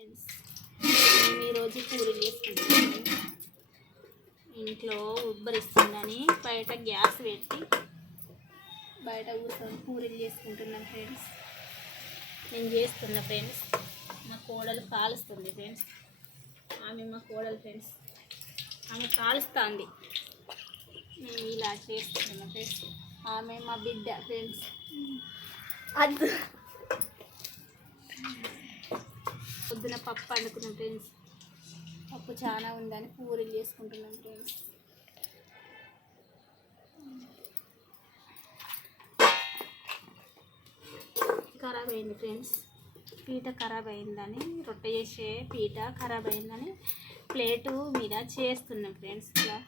Friends, మేము ఈరోజు పూరీలు చేసుకుంటున్నాము. ఇంట్లో ఉబ్బరిస్తుందని బయట గ్యాస్ పెట్టి బయట కూర్చొని పూరీలు చేసుకుంటున్నాం ఫ్రెండ్స్. నేను చేస్తున్నా ఫ్రెండ్స్, మా కోడలు కాలుస్తుంది ఫ్రెండ్స్. ఆమె మా కోడలు ఫ్రెండ్స్, ఆమె కాలుస్తుంది. మేము ఇలా చేస్తున్నాం ఫ్రెండ్స్. ఆమె మా బిడ్డ ఫ్రెండ్స్. అది పొద్దున పప్పు వండుకున్నాం ఫ్రెండ్స్. పప్పు చాలా ఉందని పూరీలు చేసుకుంటున్నాం ఫ్రెండ్స్. ఖరాబ్ అయింది ఫ్రెండ్స్, పీట ఖరాబ్ అయిందని, రొట్టె చేసే పీట ఖరాబ్ అయిందని ప్లేటు మీద చేస్తున్నాం ఫ్రెండ్స్. ఇలా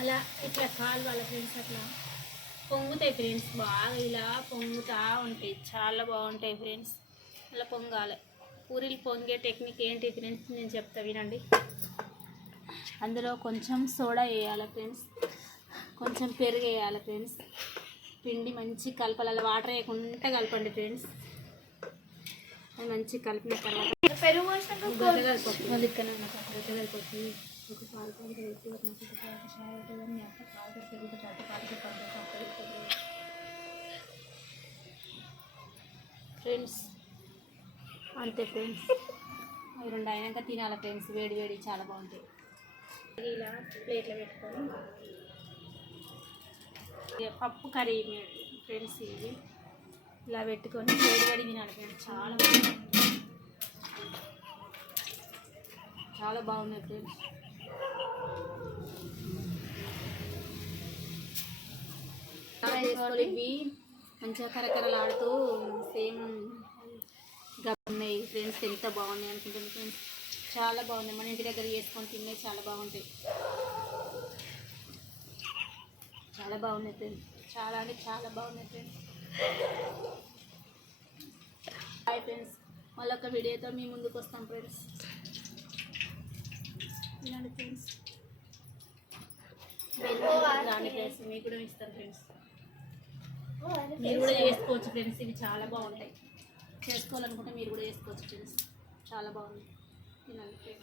అలా ఇట్లా కాలువాల ఫ్రెండ్స్, అట్లా పొంగుతాయి ఫ్రెండ్స్. బాగా ఇలా పొంగుతూ ఉంటాయి, చాలా బాగుంటాయి ఫ్రెండ్స్. అలా పొంగాలి. పూరీలు పొంగే టెక్నిక్ ఏంటి ఫ్రెండ్స్ నేను చెప్తా వినండి. అందులో కొంచెం సోడా వేయాలి ఫ్రెండ్స్, కొంచెం పెరుగు వేయాలి ఫ్రెండ్స్. పిండి మంచి కలపాలి, వాటర్ వేయకుండా కలపండి ఫ్రెండ్స్. అది మంచి కలిపిన తర్వాత పెరుగు కలిపి ఒక పాలు ఫ్రెండ్స్. అంతే ఫ్రెండ్స్, అవి రెండు అయినాక తినాలి ఫ్రెండ్స్. వేడి వేడి చాలా బాగుంటాయి. ఇలా ప్లేట్లో పెట్టుకొని పప్పు కర్రీ ఫ్రెండ్స్, ఇవి ఇలా పెట్టుకొని వేడి వేడి తినాలి ఫ్రెండ్స్. చాలా బాగుంటుంది, చాలా బాగున్నాయి ఫ్రెండ్స్. ఇవి మంచిగా కరకరలాడుతూ సేమ్ ఉన్నాయి ఫ్రెండ్స్. ఎంత బాగున్నాయి అనుకుంటుంది ఫ్రెండ్స్, చాలా బాగున్నాయి. మన ఇంటి దగ్గర చేసుకొని తిన్నాయి, చాలా బాగుంటాయి. చాలా బాగున్నాయి ఫ్రెండ్స్, చాలా అంటే చాలా బాగున్నాయి ఫ్రెండ్స్. హాయ్ ఫ్రెండ్స్, మళ్ళొక వీడియోతో మీ ముందుకు వస్తాం ఫ్రెండ్స్. ఇలాంటి ఫ్రెండ్స్ రాని ఫ్రెండ్స్ మీకు కూడా ఇస్తాను ఫ్రెండ్స్. మీరు కూడా చేసుకోవచ్చు ఫ్రెండ్స్, ఇవి చాలా బాగుంటాయి. చేసుకోవాలనుకుంటే మీరు కూడా చేసుకోవచ్చు ఫ్రెండ్స్, చాలా బాగుంది. తినండి ఫ్రెండ్స్.